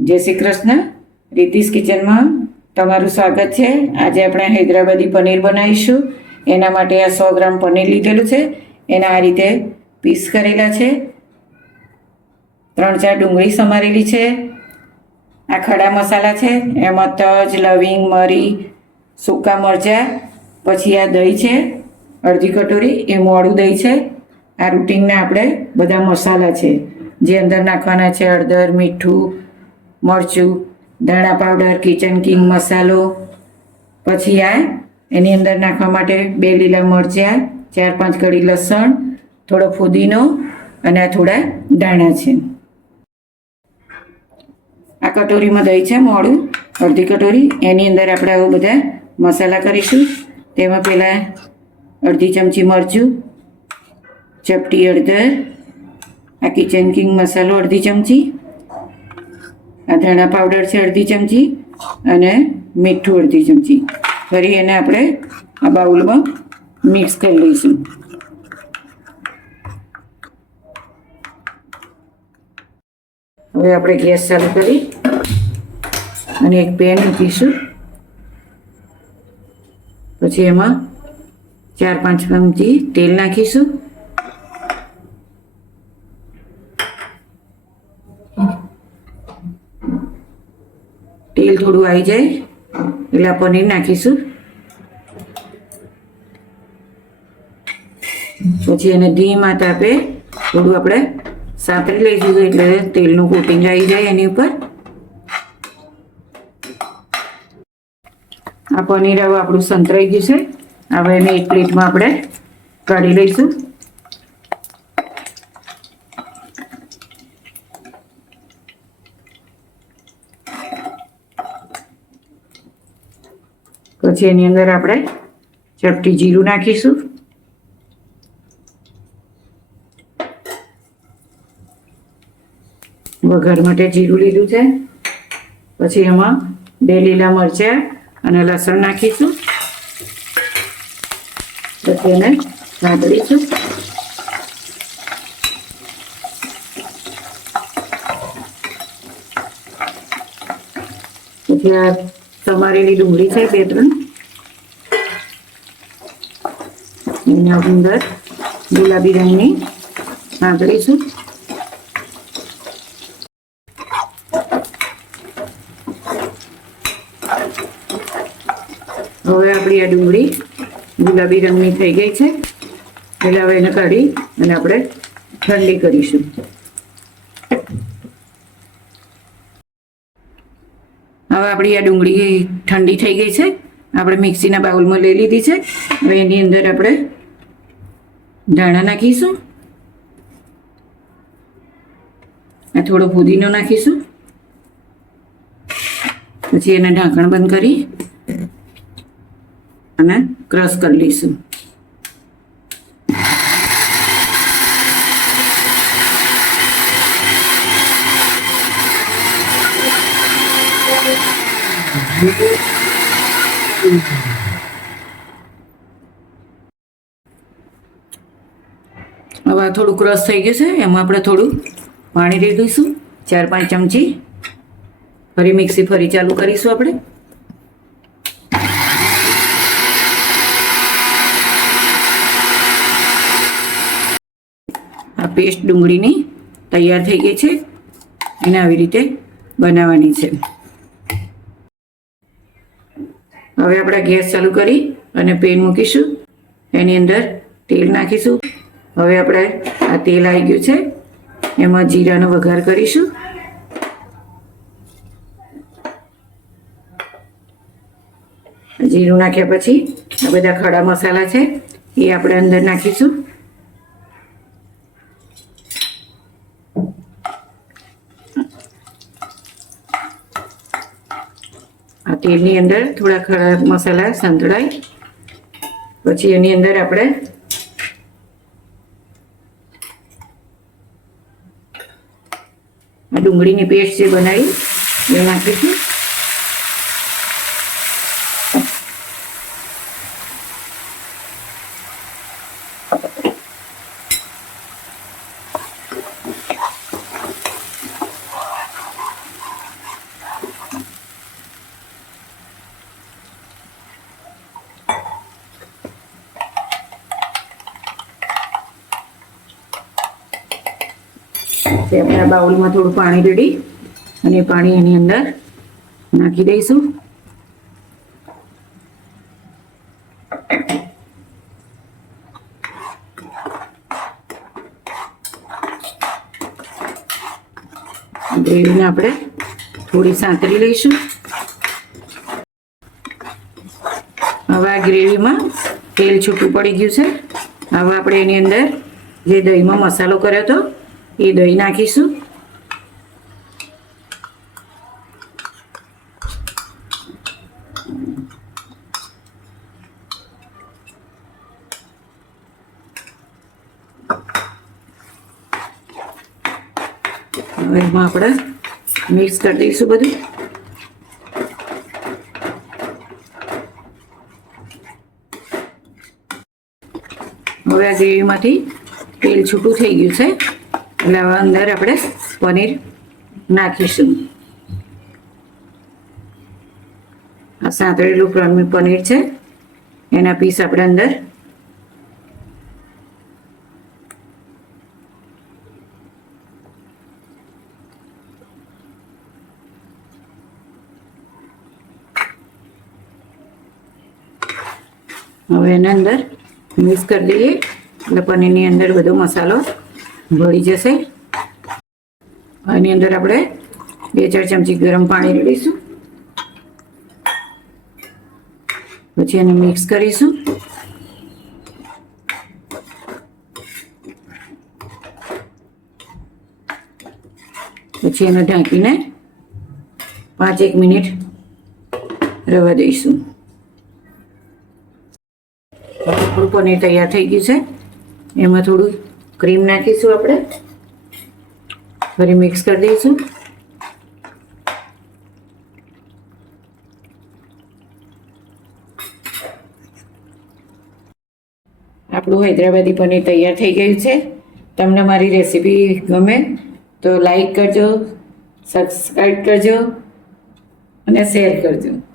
જય શ્રી કૃષ્ણ. રીતિસ કિચનમાં તમારું સ્વાગત છે. આજે આપણે હૈદરાબાદી પનીર બનાવીશું. એના માટે આ સો ગ્રામ પનીર લીધેલું છે. એના આ રીતે પીસ કરેલા છે. ત્રણ ચાર ડુંગળી સમારેલી છે. આ ખડા મસાલા છે. એમાં તજ, લવિંગ, મરી, સૂકા મરચાં, પછી આ દહીં છે. અડધી કટોરી. એ મોડું દહીં છે. આ રૂટિનના આપણે બધા મસાલા છે. જે અંદર નાખવાના છે હળદર મીઠું મરચું, ધાણા પાવડર કિચન કિંગ મસાલો. પછી આ એની અંદર નાખવા માટે બે લીલા મરચાં, ચાર પાંચ કળી લસણ, થોડો ફુદીનો અને આ થોડા ધાણા છે. આ કટોરીમાં દહીં છે મોડું. અડધી કટોરી. એની અંદર આપણે આવું બધા મસાલા કરીશું. તેમાં પહેલાં અડધી ચમચી મરચું, ચપટી અડધર આ કિચન કિંગ મસાલો અડધી ચમચી. આ ધાણા પાવડર છે અડધી ચમચી અને મીઠું અડધી ચમચી. ફરી એને આપણે આ બાઉલમાં મિક્સ કરી લઈશું. હવે આપણે ગેસ ચાલુ કરી અને એક પેન મૂકીશું. પછી એમાં ચાર પાંચ ચમચી તેલ નાખીશું. થોડું આવી જાય. એટલે આ પનીર નાખીશું. પછી એને ધીમા તાપે થોડું આપણે સાંતળી લઈશું એટલે તેલનું કોટિંગ આવી જાય એની ઉપર. આ પનીર હવે આપણું સંતરાઈ ગયું છે. હવે એને એક પ્લેટમાં આપણે કાઢી લઈશું. પછી એની અંદર આપણે ચપટી જીરું નાખીશું. વઘાર માટે જીરું લીધું છે. પછી એમાં બે લીલા મરચાં અને લસણ નાખીશું. પછી એને સાંભળીશું પછી આ સમારેલી ડુંગળી છે, બે ત્રણ. એના અંદર ગુલાબી રંગની સાંતળીશું હવે આપણી આ ડુંગળી ગુલાબી રંગની થઈ ગઈ છે. એટલે હવે એને કાઢી અને આપણે ઠંડી કરીશું. હવે આપણી આ ડુંગળી ઠંડી થઈ ગઈ છે. આપણે મિક્સીના બાઉલમાં લઈ લીધી છે. હવે એની અંદર આપણે ધાણા નાખીશું. આ થોડો પુદીનો નાખીશું. પછી એને ઢાંકણ બંધ કરી અને ક્રશ કરી લઈશું. હવે આ થોડું ક્રશ થઈ ગયું છે, એમાં આપણે થોડું પાણી દઈ દઈશું, ચાર પાંચ ચમચી. ફરી મિક્સી ફરી ચાલુ કરીશું આપણે. આ પેસ્ટ ડુંગળીની તૈયાર થઈ ગઈ છે, એને આવી રીતે બનાવવાની છે. હવે આપણે ગેસ ચાલુ કરી અને પેન મૂકીશું, એની અંદર તેલ નાખીશું. હવે આપણે આ તેલ આવી ગયું છે. એમાં જીરાનો વઘાર કરીશું. જીરું નાખ્યા પછી આ બધા ખડા મસાલા છે, એ આપણે અંદર નાખીશું. આ તેલની અંદર થોડા ખડા મસાલા સંતળાય. પછી એની અંદર આપણે ડુંગળીની પેસ્ટ જે બનાવી એ નાખીશું આપણે આ બાઉલમાં થોડું પાણી રેડી અને પાણી એની અંદર નાખી દઈશું. ગ્રેવીને આપણે થોડી સાંતળી લઈશું. હવે આ ગ્રેવીમાં તેલ છૂટું પડી ગયું છે. હવે આપણે એની અંદર જે દહીંમાં મસાલો કર્યો હતો એ દહીં નાખીશું. હવે એમાં આપણે મિક્સ કરી દઈશું બધું. હવે આ ગ્રેવીમાંથી તેલ છૂટું થઈ ગયું છે. એટલે હવે અંદર આપણે પનીર નાખીશું. આ સાંતળેલું પન- પનીર છે. એના પીસ આપણે અંદર હવે એના અંદર મિક્સ કરી દઈએ. એટલે પનીરની અંદર બધો મસાલો ભળી જશે. એની અંદર આપણે બે ચાર ચમચી ગરમ પાણી રેડીશું. પછી એને મિક્સ કરીશું. પછી એને ઢાંકીને પાંચ એક મિનિટ રવા દઈશું. થોડું પનીર તૈયાર થઈ ગયું છે. એમાં થોડું ક્રીમ નાખીશું આપણે. ફરી મિક્સ કરી દઈશું. આપણું હૈદરાબાદી પનીર તૈયાર થઈ ગયું છે. તમને મારી રેસીપી ગમે તો લાઈક કરજો સબસ્ક્રાઈબ કરજો અને શેર કરજો.